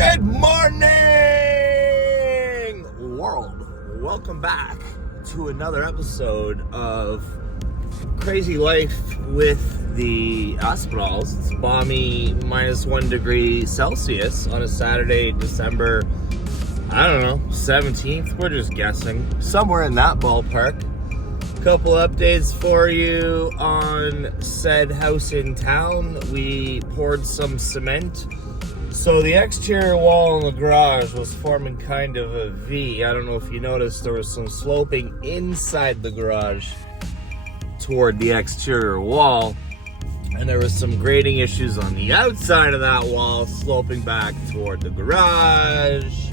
Good morning, world. Welcome back to another episode of Crazy Life with the Hospitals. It's balmy -1 degree Celsius on a Saturday, December, 17th. We're just guessing. Somewhere in that ballpark. Couple updates for you on said house in town. We poured some cement. So the exterior wall in the garage was forming kind of a V. I don't know if you noticed, there was some sloping inside the garage toward the exterior wall. And there was some grading issues on the outside of that wall sloping back toward the garage.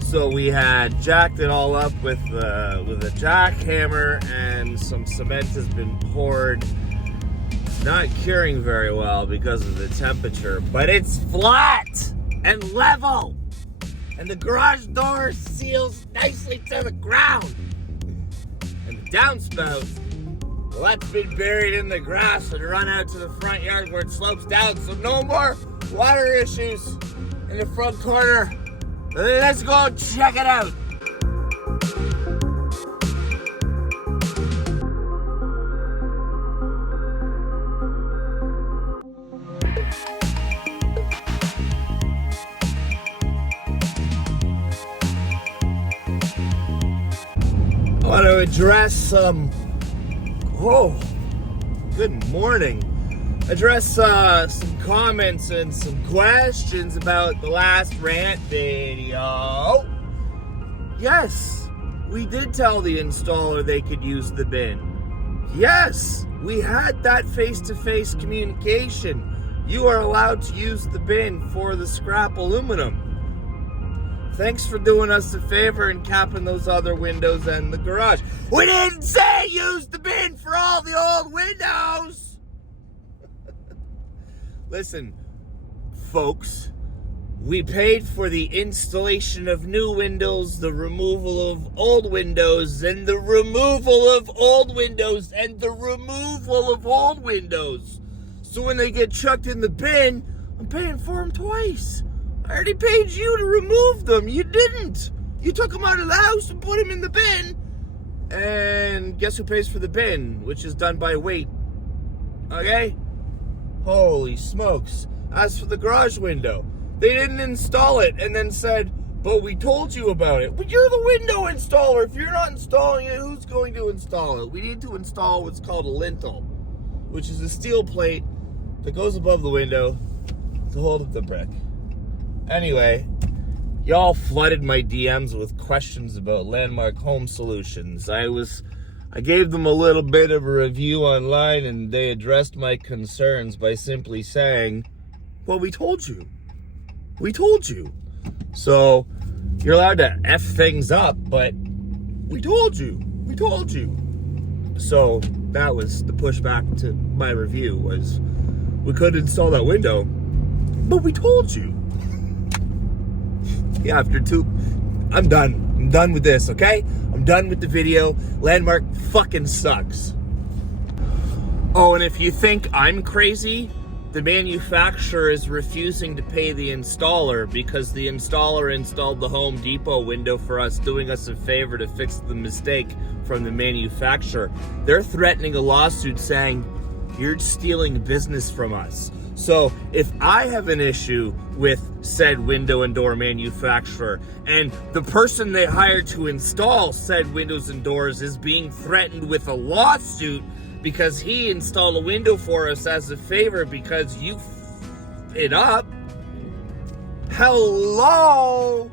So we had jacked it all up with a jackhammer, and some cement has been poured. Not curing very well because of the temperature, but it's flat and level, and the garage door seals nicely to the ground. And the downspout, well, that's been buried in the grass and run out to the front yard where it slopes down, so no more water issues in the front corner. Let's go check it out. I want to address some, good morning. Address some comments and some questions about the last rant video. Yes, we did tell the installer they could use the bin. Yes, we had that face-to-face communication. You are allowed to use the bin for the scrap aluminum. Thanks for doing us a favor and capping those other windows and the garage. We didn't say use the bin for all the old windows. Listen, folks, we paid for the installation of new windows, the removal of old windows, and the removal of old windows, and the removal of old windows. So when they get chucked in the bin, I'm paying for them twice. I already paid you to remove them. You didn't. You took them out of the house and put them in the bin. And guess who pays for the bin, which is done by weight? Okay? Holy smokes. As for the garage window, they didn't install it and then said, but we told you about it. But you're the window installer. If you're not installing it, who's going to install it? We need to install what's called a lintel, which is a steel plate that goes above the window to hold up the brick. Anyway, y'all flooded my DMs with questions about Landmark Home Solutions. I gave them a little bit of a review online, and they addressed my concerns by simply saying, well, we told you. We told you. So you're allowed to F things up, but we told you. We told you. So that was the pushback to my review, was we could install that window, but we told you. Yeah, after two, I'm done. I'm done with this, okay? I'm done with the video. Landmark fucking sucks. Oh, and if you think I'm crazy, the manufacturer is refusing to pay the installer because the installer installed the Home Depot window for us, doing us a favor to fix the mistake from the manufacturer. They're threatening a lawsuit saying, you're stealing business from us. So if I have an issue with said window and door manufacturer, and the person they hired to install said windows and doors is being threatened with a lawsuit because he installed a window for us as a favor because you f***ed it up. Hello?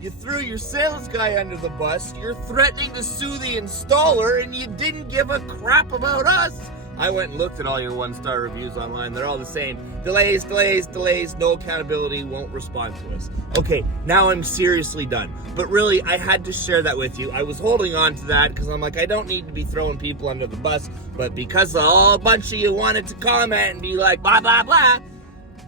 You threw your sales guy under the bus. You're threatening to sue the installer, and you didn't give a crap about us. I went and looked at all your one-star reviews online. They're all the same. Delays, no accountability, won't respond to us. Okay, now I'm seriously done. But really, I had to share that with you. I was holding on to that because I'm like, I don't need to be throwing people under the bus. But because a whole bunch of you wanted to comment and be like, blah, blah, blah,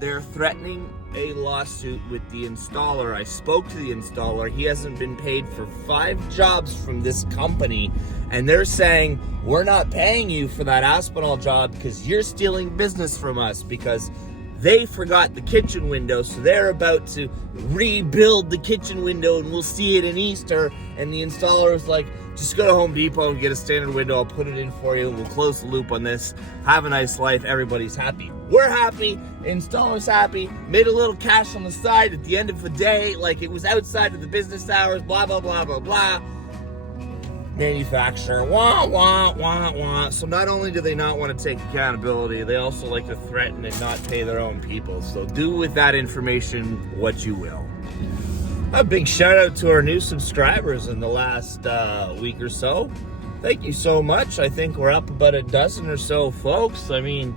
they're threatening a lawsuit with the installer. I spoke to the installer. He hasn't been paid for 5 jobs from this company, and they're saying, we're not paying you for that Aspinall job because you're stealing business from us, because They forgot the kitchen window, so they're about to rebuild the kitchen window, and we'll see it in Easter. And the installer was like, just go to Home Depot and get a standard window. I'll put it in for you, and we'll close the loop on this. Have a nice life. Everybody's happy. We're happy. Installer's happy. Made a little cash on the side at the end of the day, like it was outside of the business hours, blah, blah, blah, blah, blah. Manufacturer, wah, wah, wah, wah. So not only do they not want to take accountability, they also like to threaten and not pay their own people. So do with that information what you will. A big shout out to our new subscribers in the last week or so. Thank you so much. I think we're up about a dozen or so folks. I mean,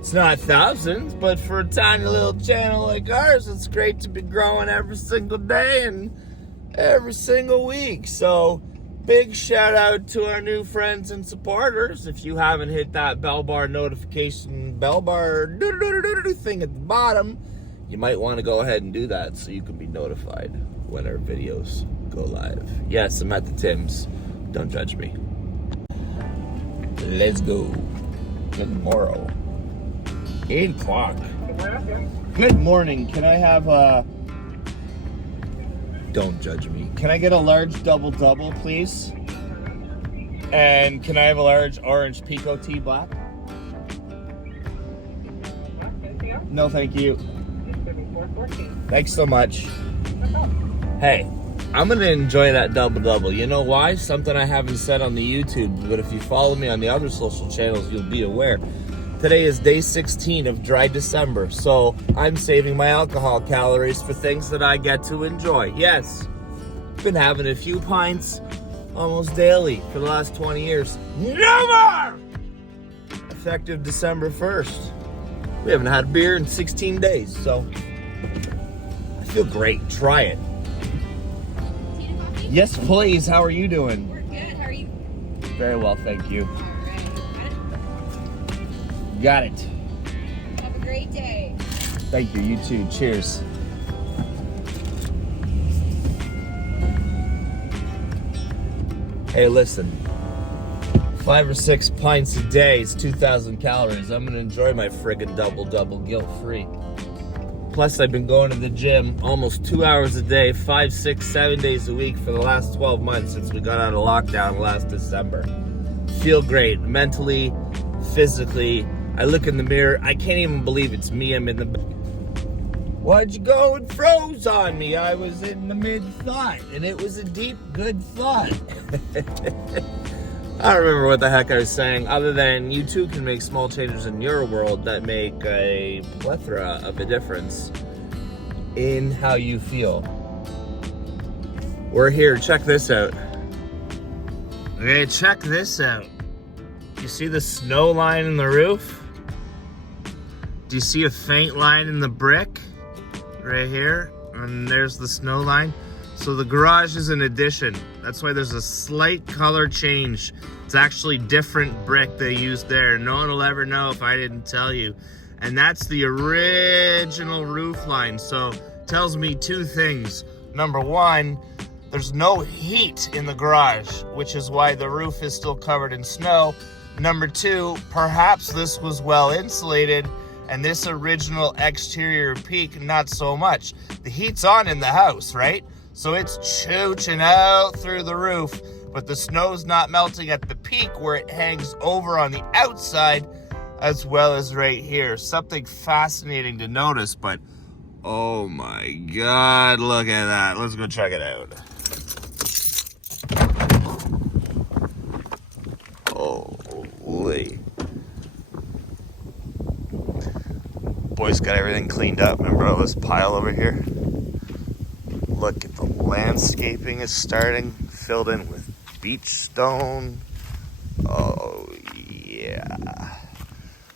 it's not thousands, but for a tiny little channel like ours, it's great to be growing every single day and every single week. So big shout out to our new friends and supporters. If you haven't hit that bell bar notification, bell bar thing at the bottom, you might want to go ahead and do that so you can be notified when our videos go live. Yes, I'm at the Tim's. Don't judge me. Let's go. Good morrow. 8 o'clock. Good morning. Can I have a... Don't judge me. Can I get a large double, please? And can I have a large orange Pico tea black? No, thank you. Thanks so much. Hey, I'm going to enjoy that double. You know why? Something I haven't said on the YouTube, but if you follow me on the other social channels, you'll be aware. Today is day 16 of dry December, so I'm saving my alcohol calories for things that I get to enjoy. Yes, been having a few pints almost daily for the last 20 years. No more! Effective December 1st. We haven't had beer in 16 days, so I feel great. Try it. Tea and coffee? Yes, please. How are you doing? We're good. How are you? Very well, thank you. Got it? Got it. Have a great day. Thank you. You too. Cheers. Hey, listen. 5 or 6 pints a day is 2,000 calories. I'm going to enjoy my friggin' double guilt-free. Plus, I've been going to the gym almost 2 hours a day, 5, 6, 7 days a week for the last 12 months since we got out of lockdown last December. Feel great. Mentally, physically. I look in the mirror. I can't even believe it's me. I'm in the... Why'd you go and froze on me? I was in the mid-thought, and it was a deep, good thought. I don't remember what the heck I was saying, other than you too can make small changes in your world that make a plethora of a difference in how you feel. We're here. Check this out. Okay, check this out. You see the snow line in the roof? Do you see a faint line in the brick? Right here. And there's the snow line. So the garage is an addition. That's why there's a slight color change. It's actually different brick they used there. No one will ever know if I didn't tell you. And that's the original roof line. So it tells me two things. Number one, there's no heat in the garage, which is why the roof is still covered in snow. Number two, perhaps this was well insulated, and this original exterior peak, not so much. The heat's on in the house, right? So it's chooching out through the roof, but the snow's not melting at the peak where it hangs over on the outside, as well as right here. Something fascinating to notice, but oh my God, look at that. Let's go check it out. Holy. Boys got everything cleaned up. Remember all this pile over here? Look at the landscaping is starting, filled in with beach stone. Oh yeah.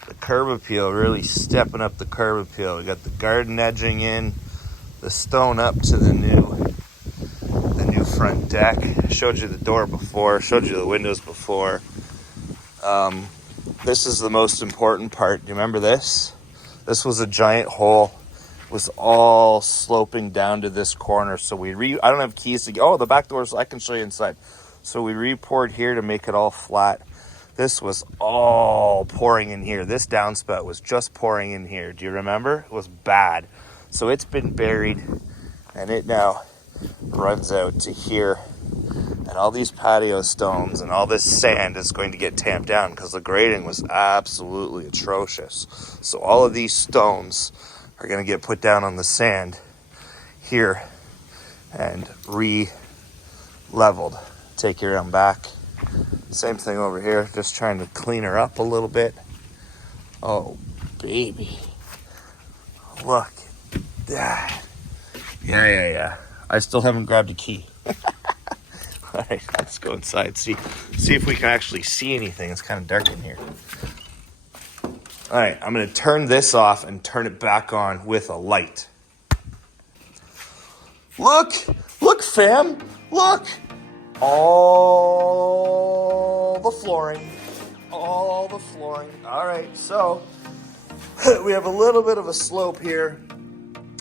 The curb appeal, really stepping up the curb appeal. We got the garden edging in, the stone up to the new front deck. Showed you the door before, showed you the windows before. This is the most important part. Do you remember this? This was a giant hole. It was all sloping down to this corner. So I don't have keys to get, oh, the back doors, I can show you inside. So we re-poured here to make it all flat. This was all pouring in here. This downspout was just pouring in here. Do you remember? It was bad. So it's been buried, and it now runs out to here. And all these patio stones and all this sand is going to get tamped down because the grading was absolutely atrocious. So all of these stones are going to get put down on the sand here and re-leveled. Take her on back. Same thing over here, just trying to clean her up a little bit. Oh, baby. Look at that. Yeah. I still haven't grabbed a key. All right, let's go inside, see if we can actually see anything. It's kind of dark in here. All right, I'm going to turn this off and turn it back on with a light. Look, fam, look. All the flooring. All right, so we have a little bit of a slope here.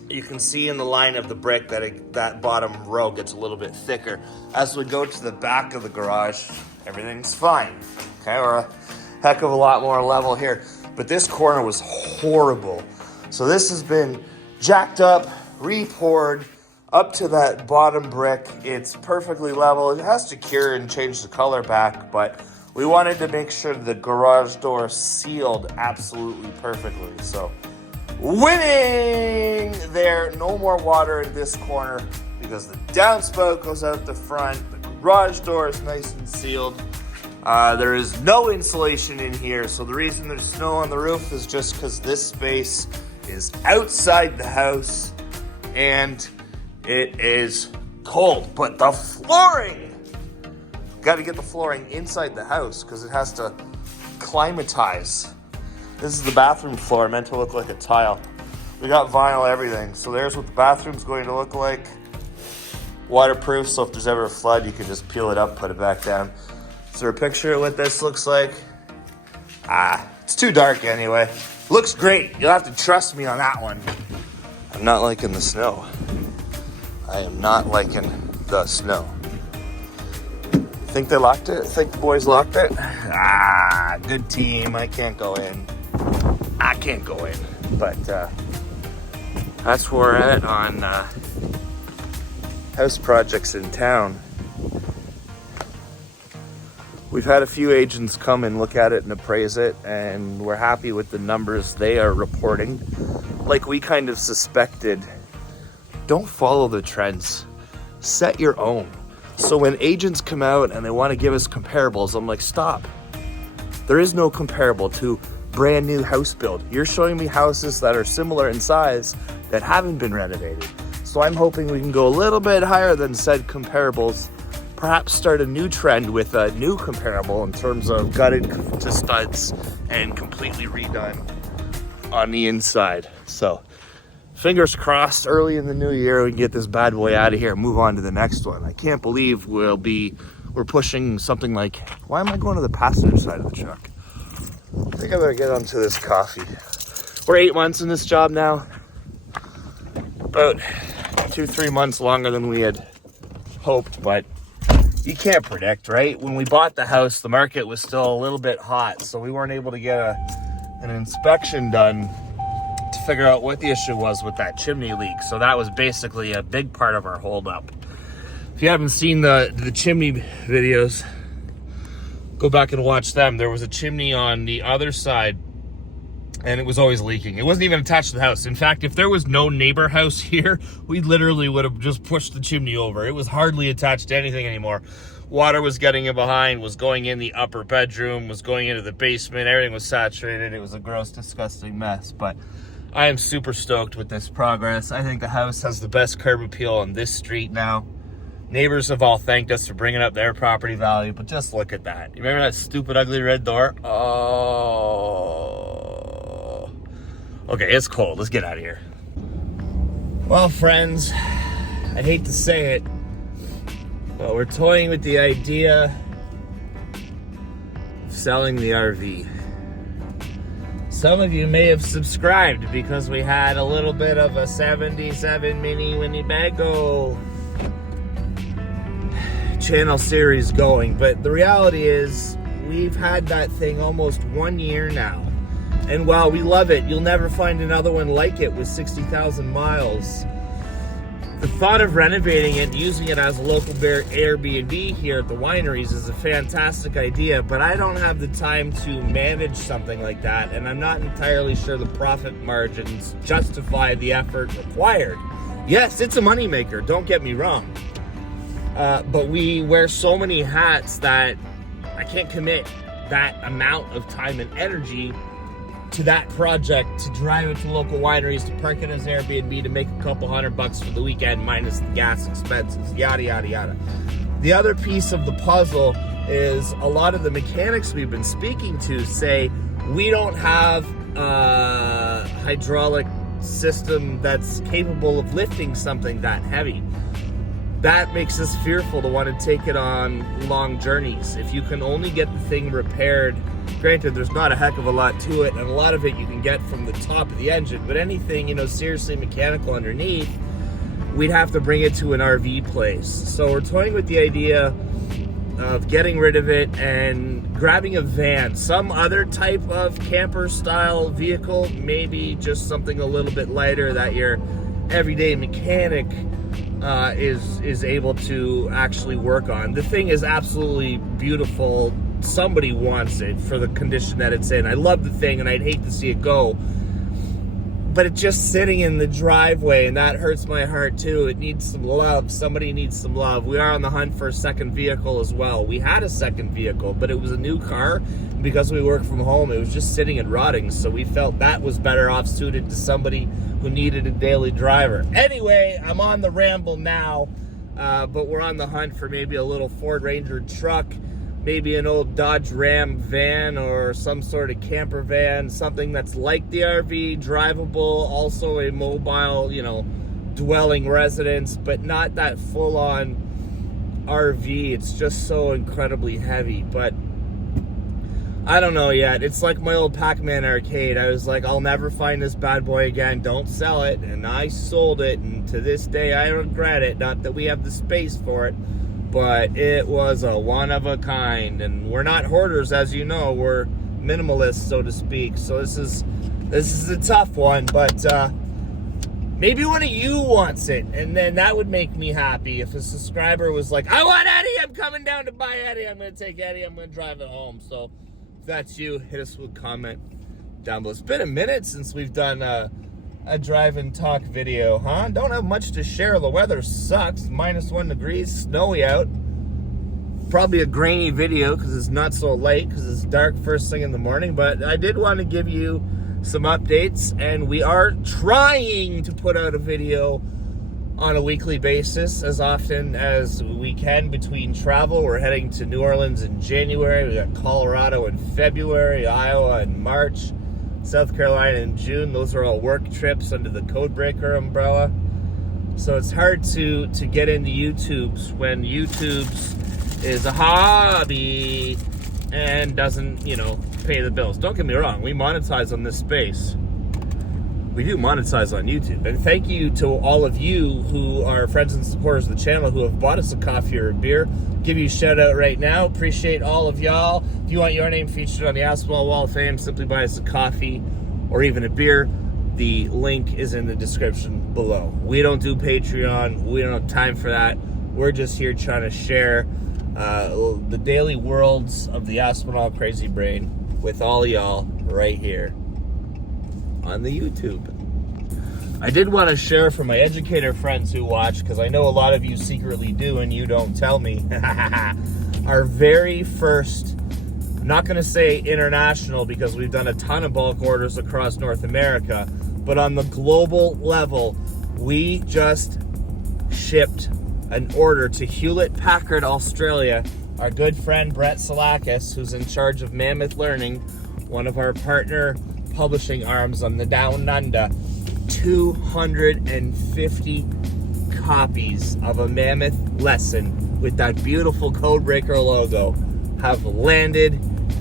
You can see in the line of the brick that bottom row gets a little bit thicker. As we go to the back of the garage, everything's fine. Okay, we're a heck of a lot more level here. But this corner was horrible. So this has been jacked up, re-poured, up to that bottom brick. It's perfectly level. It has to cure and change the color back, but we wanted to make sure the garage door sealed absolutely perfectly. So winning there. No more water in this corner because the downspout goes out the front. The garage door is nice and sealed. There is no insulation in here, so the reason there's snow on the roof is just because this space is outside the house and it is cold. But the flooring, got to get the flooring inside the house because it has to climatize. This is the bathroom floor, meant to look like a tile. We got vinyl everything. So there's what the bathroom's going to look like. Waterproof, so if there's ever a flood, you can just peel it up, put it back down. Is there a picture of what this looks like? It's too dark anyway. Looks great. You'll have to trust me on that one. I'm not liking the snow. I am not liking the snow. Think they locked it? Think the boys locked it? Good team. I can't go in. But that's where we're at on house projects in town. We've had a few agents come and look at it and appraise it, and we're happy with the numbers they are reporting. Like we kind of suspected, don't follow the trends. Set your own. So when agents come out and they want to give us comparables, I'm like, stop. There is no comparable to brand new house build. You're showing me houses that are similar in size that haven't been renovated. So I'm hoping we can go a little bit higher than said comparables. Perhaps start a new trend with a new comparable in terms of gutted to studs and completely redone on the inside. So fingers crossed, early in the new year we can get this bad boy out of here and move on to the next one. I can't believe we're pushing something like, why am I going to the passenger side of the truck? I think I better get onto this coffee. We're 8 months in this job now. About 2-3 months longer than we had hoped, but you can't predict, right? When we bought the house, the market was still a little bit hot, so we weren't able to get an inspection done to figure out what the issue was with that chimney leak. So that was basically a big part of our holdup. If you haven't seen the chimney videos, go back and watch them. There was a chimney on the other side, and it was always leaking. It wasn't even attached to the house. In fact, if there was no neighbor house here, we literally would have just pushed the chimney over. It was hardly attached to anything anymore. Water was getting in behind, was going in the upper bedroom, was going into the basement. Everything was saturated. It was a gross, disgusting mess. But I am super stoked with this progress. I think the house has the best curb appeal on this street now. Neighbors have all thanked us for bringing up their property value, but just look at that. You remember that stupid, ugly red door? Oh. Okay, it's cold. Let's get out of here. Well, friends, I hate to say it, but we're toying with the idea of selling the RV. Some of you may have subscribed because we had a little bit of a 77 mini Winnebago channel series going, but the reality is we've had that thing almost 1 year now. And while we love it, you'll never find another one like it with 60,000 miles. The thought of renovating it and using it as a local Airbnb here at the wineries is a fantastic idea, but I don't have the time to manage something like that, and I'm not entirely sure the profit margins justify the effort required. Yes, it's a moneymaker, don't get me wrong. But we wear so many hats that I can't commit that amount of time and energy to that project, to drive it to local wineries, to park it as Airbnb, to make a couple $100 for the weekend minus the gas expenses, yada, yada, yada. The other piece of the puzzle is a lot of the mechanics we've been speaking to say we don't have a hydraulic system that's capable of lifting something that heavy. That makes us fearful to want to take it on long journeys. If you can only get the thing repaired, granted, there's not a heck of a lot to it, and a lot of it you can get from the top of the engine, but anything, seriously mechanical underneath, we'd have to bring it to an RV place. So we're toying with the idea of getting rid of it and grabbing a van, some other type of camper style vehicle, maybe just something a little bit lighter that your everyday mechanic is able to actually work on. The thing is absolutely beautiful. Somebody wants it for the condition that it's in. I love the thing and I'd hate to see it go, but it's just sitting in the driveway and that hurts my heart too. It needs some love. Somebody needs some love. We are on the hunt for a second vehicle as well. We had a second vehicle, but it was a new car. Because we work from home, it was just sitting and rotting, so we felt that was better off suited to somebody who needed a daily driver. Anyway, I'm on the ramble now, but we're on the hunt for maybe a little Ford Ranger truck, maybe an old Dodge Ram van or some sort of camper van, something that's like the RV, drivable, also a mobile, dwelling residence, but not that full-on RV. It's just so incredibly heavy, but I don't know yet. It's like my old Pac-Man arcade. I was like, I'll never find this bad boy again. Don't sell it. And I sold it. And to this day, I regret it. Not that we have the space for it, but it was a one of a kind. And we're not hoarders, as you know. We're minimalists, so to speak. So this is a tough one, but maybe one of you wants it. And then that would make me happy if a subscriber was like, I want Eddie. I'm coming down to buy Eddie. I'm going to take Eddie. I'm going to drive it home. So if that's you, hit us with a comment down below. It's been a minute since we've done a drive and talk video, huh? Don't have much to share. The weather sucks. -1 degrees, snowy out. Probably a grainy video because it's not so late, because it's dark first thing in the morning. But I did want to give you some updates, and we are trying to put out a video on a weekly basis as often as we can between travel. We're heading to New Orleans in January. We got Colorado in February, Iowa in March, South Carolina in June. Those are all work trips under the Codebreaker umbrella. So it's hard to get into YouTube's when YouTube's is a hobby and doesn't, pay the bills. Don't get me wrong, we monetize on this space. We do monetize on YouTube. And thank you to all of you who are friends and supporters of the channel who have bought us a coffee or a beer. Give you a shout out right now. Appreciate all of y'all. If you want your name featured on the Aspinall Wall of Fame, simply buy us a coffee or even a beer. The link is in the description below. We don't do Patreon. We don't have time for that. We're just here trying to share the daily worlds of the Aspinall Crazy Brain with all y'all right here on the YouTube. I did want to share for my educator friends who watch, because I know a lot of you secretly do and you don't tell me, our very first, I'm not going to say international because we've done a ton of bulk orders across North America, but on the global level, we just shipped an order to Hewlett Packard, Australia. Our good friend Brett Salakis, who's in charge of Mammoth Learning, one of our partner publishing arms on the Down Under, 250 copies of a Mammoth lesson with that beautiful Codebreaker logo have landed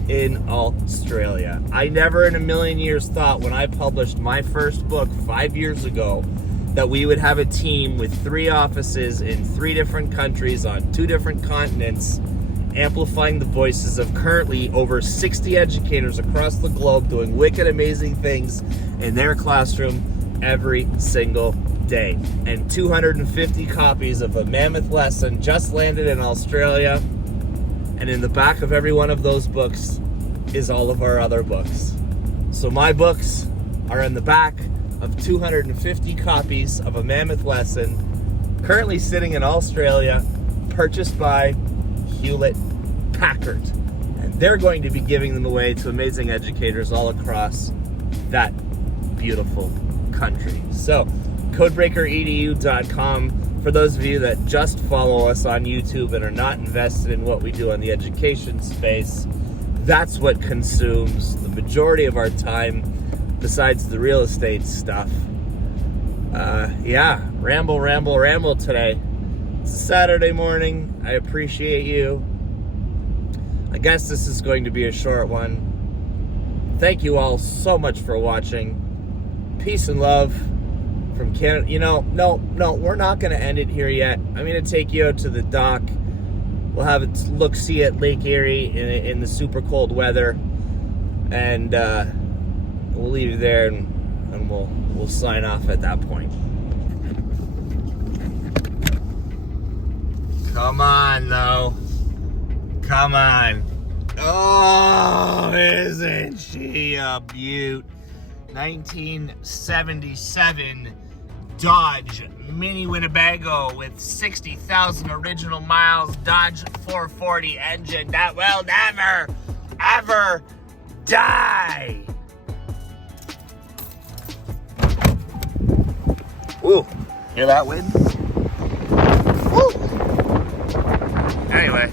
in Australia. I never in a million years thought when I published my first book 5 years ago that we would have a team with 3 offices in 3 different countries on 2 different continents amplifying the voices of currently over 60 educators across the globe doing wicked amazing things in their classroom every single day. And 250 copies of a mammoth lesson just landed in Australia. And in the back of every one of those books is all of our other books. So my books are in the back of 250 copies of a mammoth lesson currently sitting in Australia, purchased by Hewlett Packard. And they're going to be giving them away to amazing educators all across that beautiful country. So, codebreakeredu.com. For those of you that just follow us on YouTube and are not invested in what we do on the education space, that's what consumes the majority of our time besides the real estate stuff. Ramble today. It's a Saturday morning. I appreciate you. I guess this is going to be a short one. Thank you all so much for watching. Peace and love from Canada. You know, no, we're not going to end it here yet. I'm going to take you out to the dock. We'll have a look-see at Lake Erie in the super cold weather. And we'll leave you there and we'll sign off at that point. Come on, though. Come on. Oh, isn't she a beaut? 1977 Dodge Winnie Winnebago with 60,000 original miles, Dodge 440 engine that will never, ever die. Ooh, hear that wind? Woo! Anyway,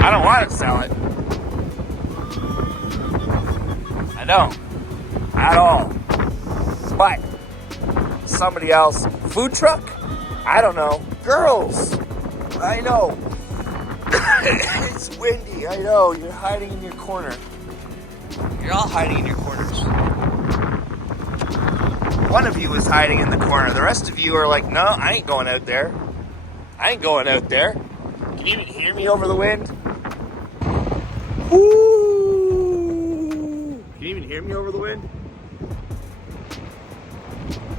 I don't want to sell it. I don't. At all. But somebody else, food truck? I don't know. Girls! I know. It's windy. I know. You're hiding in your corner. You're all hiding in your corners. One of you is hiding in the corner. The rest of you are like, no, I ain't going out there. I ain't going out there. Can you even hear me over the wind? Woo! Can you even hear me over the wind?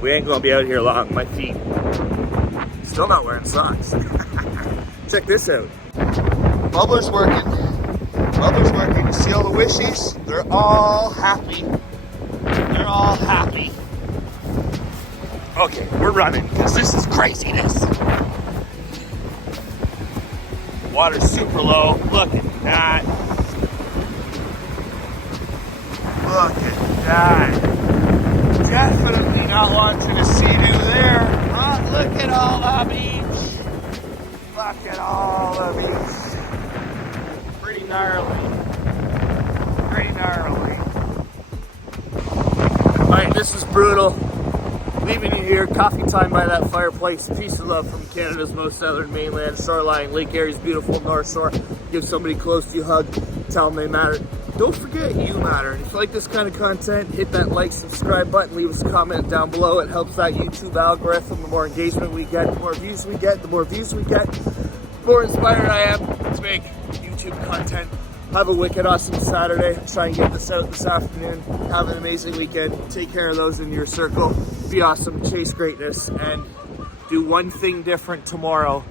We ain't gonna be out here long. My feet. Still not wearing socks. Check this out. Bubbler's working. Bubbler's working. See all the wishies? They're all happy. They're all happy. Okay, we're running because this is craziness. Water's super low. Look at that. Look at that. Definitely not wanting to see you there. Look at all the beach. Look at all the beach. Pretty gnarly. Pretty gnarly. Alright, this was brutal. Leaving you here, coffee time by that fireplace. Peace and love from Canada's most southern mainland shoreline, Lake Erie's beautiful North Shore. Give somebody close to you a hug, tell them they matter. Don't forget you matter. And if you like this kind of content, hit that like, subscribe button, leave us a comment down below. It helps that YouTube algorithm. The more engagement we get, the more views we get, the more views we get, the more inspired I am to make YouTube content. Have a wicked awesome Saturday. Try and get this out this afternoon. Have an amazing weekend. Take care of those in your circle. Be awesome, chase greatness, and do one thing different tomorrow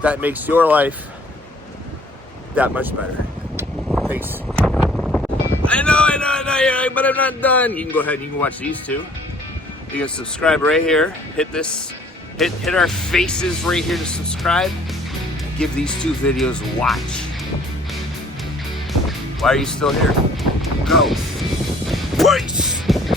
that makes your life that much better. Peace. I know, you're like, but I'm not done. You can go ahead and you can watch these two. You can subscribe right here. Hit this, hit our faces right here to subscribe. Give these two videos a watch. Why are you still here? Go. Peace!